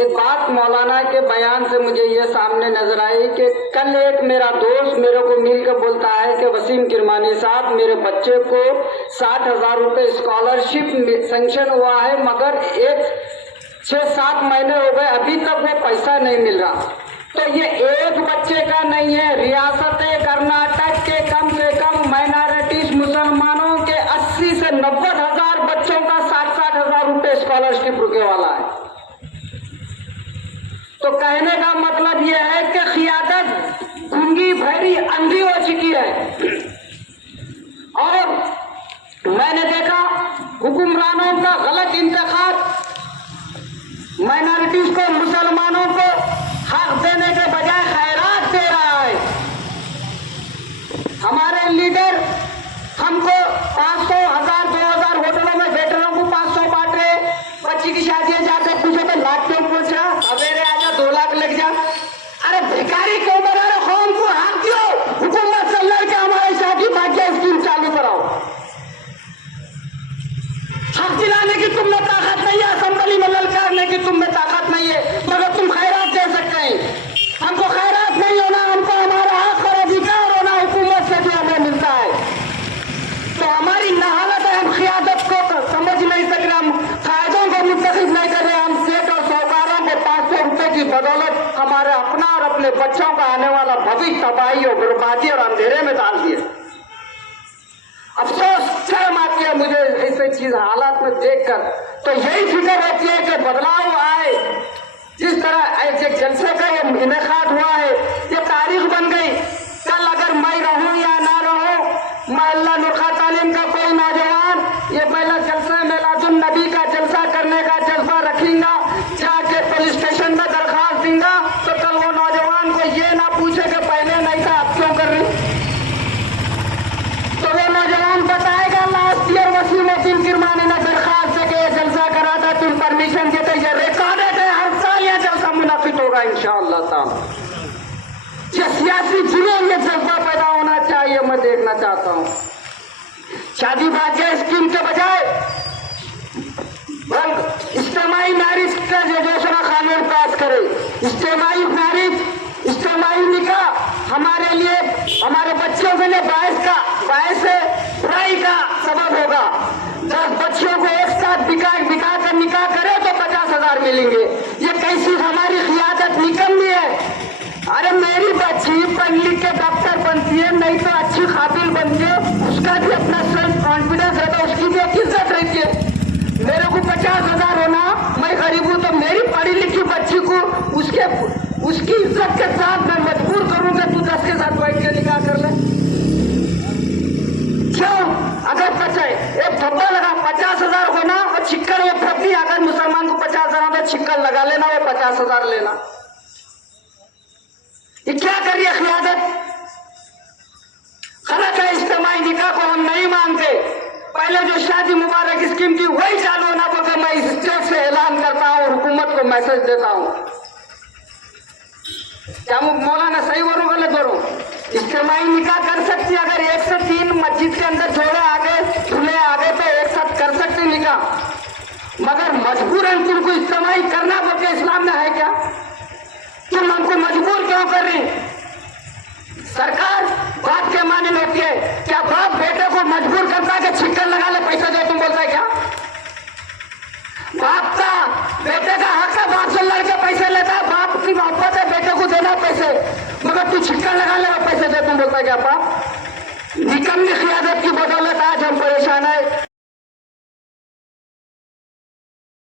ایک بات مولانا کے بیان سے مجھے یہ سامنے نظر آئی کہ کل ایک میرا دوست میرے کو مل کے بولتا ہے کہ وسیم کرمانی صاحب میرے بچے کو 60,000 روپے اسکالرشپ سینکشن ہوا ہے مگر 6-7 مہینے ہو گئے ابھی تک وہ پیسہ نہیں مل رہا. تو یہ ایک بچے کا نہیں ہے, ریاست کرناٹک کے کم سے کم مائنارٹیز مسلمانوں کے 80 سے 90,000 بچوں کا 60,000 روپے اسکالرشپ رکے والا ہے. تو کہنے کا مطلب یہ ہے کہ قیادت گنگی بھیری اندھی ہو چکی ہے. اور میں نے دیکھا حکمرانوں کا غلط انتخاب مائنارٹیز کو, مسلمانوں کو حق دینے کے بجائے خیرات دے رہا ہے. ہمارے لیڈر ہم کو 500, 1000, 2000 ہوٹلوں میں ویٹروں کو 500 بانٹ رہے. بچی کی شادیاں جاتے پوچھو تو لاکھ کیوں پوچھ رہا, سویرے آ جا 2 لاکھ لگ جا. ارے بھکاری کیوں بنا رہے, قوم کو حق دیو, حکومت سے لڑ کے ہمارے شادی بھاگیہ اسکیم چالو کراؤ. حق دلانے کی تم میں طاقت نہیں ہے, اسمبلی میں للکارنے کی تم میں طاقت نہیں ہے, مگر تم خیرات دے سکتے ہیں. ہم کو خیرات نہیں ہونا, ہم کو ہمارا حق اور ادھیکار ہونا حکومت سے جو ہمیں ملتا ہے. تو ہماری نہالت ہے, ہم قیادت کو سمجھ نہیں سک رہے, ہم قائدوں کو منتخب نہیں کر رہے. ہم سیٹ اور سوکاروں کو 500 روپے کی بدولت ہمارے اپنا اور اپنے بچوں کا آنے والا بھوش تباہی اور بربادی اور اندھیرے میں ڈال دیے. افسوس شرم آتی ہے مجھے ایسے چیز حالات میں دیکھ کر. تو یہی فکر ہوتی ہے کہ بدلاؤ آئے. جس طرح ایک جلسے کا یہ انعقاد ہوا ہے, یہ تاریخ بن گئی. کل اگر میں رہوں یا نہ رہوں, میں اللہ نرخا تعلیم کا کوئی نوجوان یہ پہلا جلسہ میلاد النبی کا جلسہ کرنے کا جذبہ رکھیں گا, جا کے پولیس اسٹیشن میں درخواست دیں گا, تو کل وہ نوجوان کو یہ نہ پوچھے کہ پہلے نہیں تھا اب کیوں کر رہی. تو وہ نوجوان بتائے گا لاسٹ ایئر وسیم الدین کرمانی نے درخواست سے کہ یہ جلسہ کرا تھا, تم پرمیشن دیتے, یہ ریکارڈڈ ہے, ہر سال یہ جلسہ منعقد ہوگا انشاءاللہ تعالی. یہ سیاسی جنون میں جذبہ پیدا ہونا چاہیے, میں دیکھنا چاہتا ہوں. شادی بھاگیہ اسکیم کے بجائے اجتماعی میرج کا جو قانون پاس کرے. اجتماعی میرج, اجتماعی نکاح ہمارے لیے, ہمارے بچوں کے لیے باعث برائی کا سبب ہوگا. 10 بچوں کو ایک ساتھ بکا کر نکاح کرے تو 50,000 ملیں گے. یہ کیسی ہماری قیادت نکمی ہے. ارے میری بچی پڑھ لکھ کے ڈاکٹر بنتی ہے, نہیں تو اچھی قابل بنتی ہے, اس کا بھی اپنا سیلف کانفیڈینس رہتا ہے, اس کی بھی ایک عزت رہتی ہے. میرے کو 50,000 ہونا, میں غریب ہوں, تو میری پڑھی لکھی بچی کو اس کی عزت کے ساتھ میں مجبور کروں کہ تو 10 کے ساتھ بیٹھ کے نکاح کر لے. کیوں؟ اگر ایک دھبا لگا 50,000 ہونا اور چھکر وہ پھپی, اگر مسلمان کو 50,000 ہوتا چھکر لگا لینا, وہ 50,000 لینا. یہ کیا کر رہی ہے قیادت؟ غلط ہے. اجتماعی نکاح کو ہم نہیں مانتے. پہلے جو شادی مبارک اسکیم تھی وہی چالو ہونا کو کہ میں اس اسٹیج سے اعلان کرتا ہوں اور حکومت کو میسج دیتا ہوں. کیا مولانا صحیح بولوں غلط بولوں؟ اجتماعی نکاح کر سکتی, اگر 1 سے 3 مسجد کے اندر جوڑے آگے دھلے آگے تو ایک ساتھ کر سکتے نکاح, مگر مجبوراً تم کو اجتماعی کرنا پڑتا اسلام میں ہے کیا؟ تم ہم کو مجبور کیوں کر رہی؟ سرکار بات کے معنی ہوتی ہے. کیا باپ بیٹے کو مجبور کرتا ہے کہ چھکر لگا لے پیسہ دے, تم بولتا ہے کیا؟ باپ کا بیٹے کا حق ہے, باپ سے لڑ کے پیسے لیتا ہے, باپ کی محبت ہے بیٹے کو دینا پیسے, مگر تو چھکر لگا لے پیسے دے, تم بولتا ہے کیا؟ باپ نکمی قیادت کی بدولت آج ہم پریشان ہیں.